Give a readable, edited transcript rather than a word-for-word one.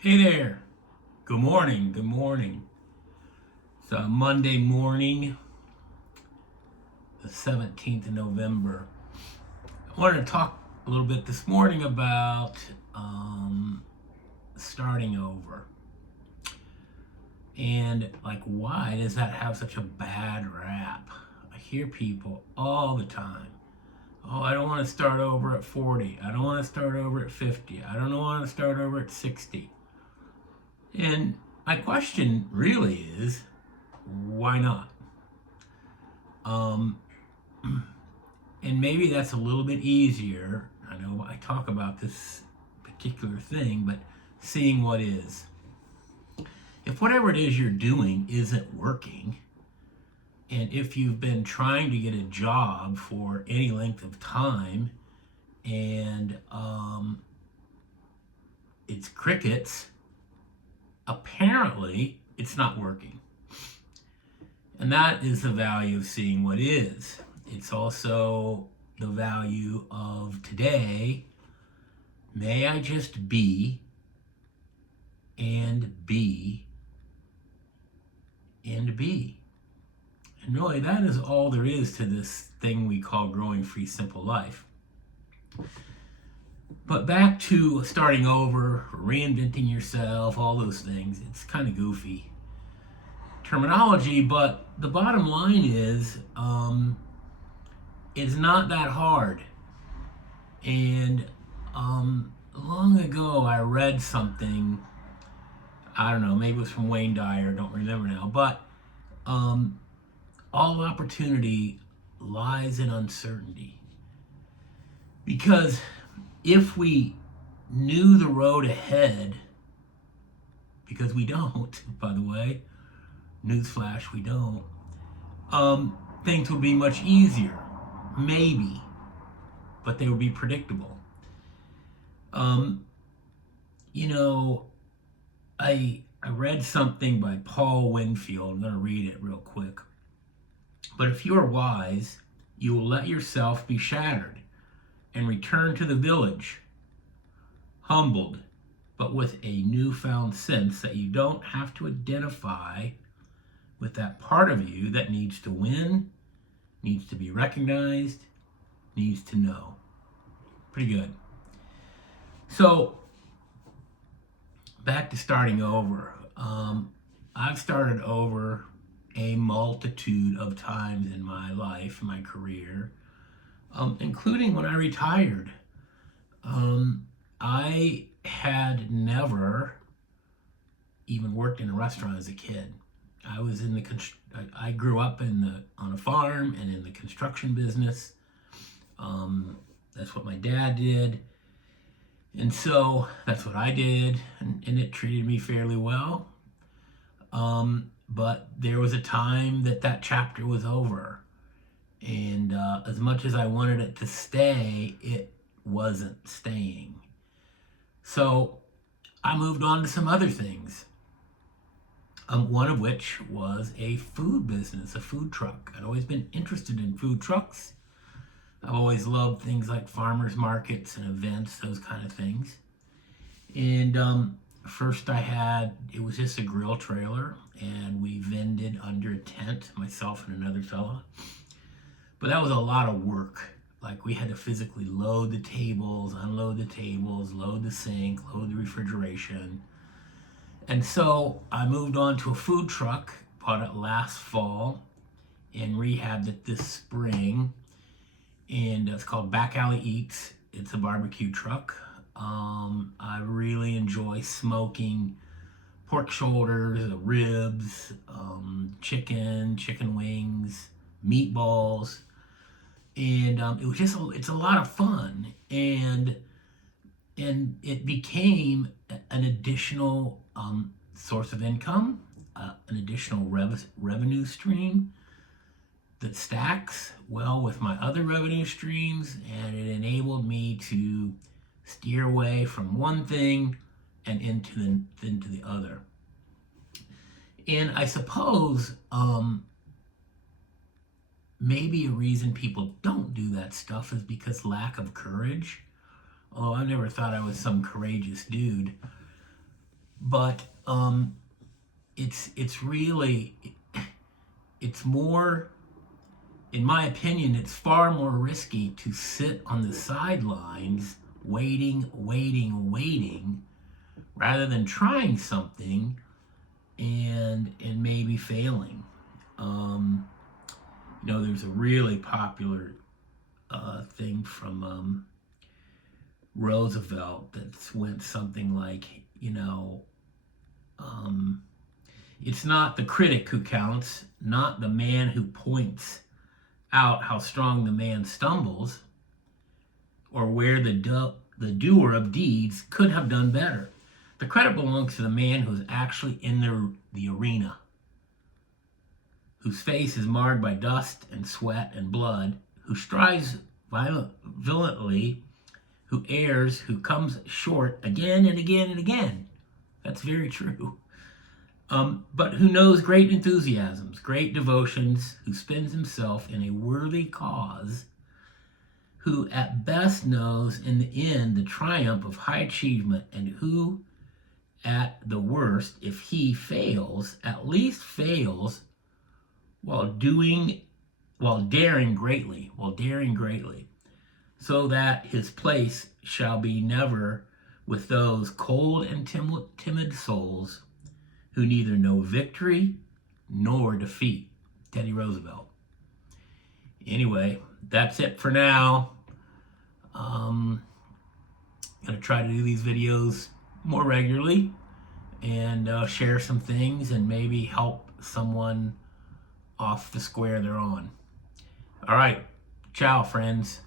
Hey there. Good morning. Good morning. It's a Monday morning, the 17th of November. I wanted to talk a little bit this morning about starting over. And, why does that have such a bad rap? I hear people all the time. Oh, I don't want to start over at 40. I don't want to start over at 50. I don't want to start over at 60. And my question really is, why not? Um, and maybe that's a little bit easier. I know I talk about this particular thing, but seeing what is. If whatever it is you're doing isn't working, and if you've been trying to get a job for any length of time and it's crickets, apparently it's not working. And that is the value of seeing what is. It's also the value of today. May I just be and be and be? And really, that is all there is to this thing we call growing free, simple life. But back to starting over, reinventing yourself, all those things, it's kind of goofy terminology, but the bottom line is it's not that hard. And long ago, I read something. I don't know, maybe it was from Wayne Dyer, don't remember now, but all opportunity lies in uncertainty. Because if we knew the road ahead, because we don't, by the way, newsflash, we don't, things would be much easier. Maybe, but they would be predictable. Um, you know, I read something by Paul Winfield. I'm going to read it real quick. But if you are wise, you will let yourself be shattered and return to the village, humbled, but with a newfound sense that you don't have to identify with that part of you that needs to win, needs to be recognized, needs to know. Pretty good. So, back to starting over. I've started over a multitude of times in my life, my career, including when I retired. I had never even worked in a restaurant as a kid. I was in the I grew up on a farm and in the construction business. That's what my dad did, and so that's what I did, and it treated me fairly well. But there was a time that chapter was over, and as much as I wanted it to stay, it wasn't staying. So I moved on to some other things. One of which was a food business, a food truck. I'd always been interested in food trucks. I've always loved things like farmers markets and events, those kind of things. And first it was just a grill trailer, and we vended under a tent, myself and another fella. But that was a lot of work. Like, we had to physically load the tables, unload the tables, load the sink, load the refrigeration. And so I moved on to a food truck, bought it last fall, and rehabbed it this spring. And it's called Back Alley Eats. It's a barbecue truck. I really enjoy smoking pork shoulders, ribs, chicken wings, meatballs, and it's a lot of fun, and it became an additional source of income, an additional revenue stream that stacks well with my other revenue streams, and it enabled me to steer away from one thing and into the other. And I suppose maybe a reason people don't do that stuff is because lack of courage. Although I never thought I was some courageous dude. but it's really, it's more, in my opinion, it's far more risky to sit on the sidelines waiting, rather than trying something and maybe failing. There's a really popular thing from Roosevelt that went something like, it's not the critic who counts, not the man who points out how strong the man stumbles, or where the doer of deeds could have done better. The credit belongs to the man who is actually in the arena, whose face is marred by dust and sweat and blood, who strives violently, who errs, who comes short again and again and again. That's very true. But who knows great enthusiasms, great devotions, who spends himself in a worthy cause, who at best knows in the end the triumph of high achievement, and who at the worst, if he fails, at least fails while daring greatly, so that his place shall be never with those cold and timid souls who neither know victory nor defeat. Teddy Roosevelt. Anyway, that's it for now. Gonna try to do these videos more regularly and share some things and maybe help someone off the square they're on. All right, ciao, friends.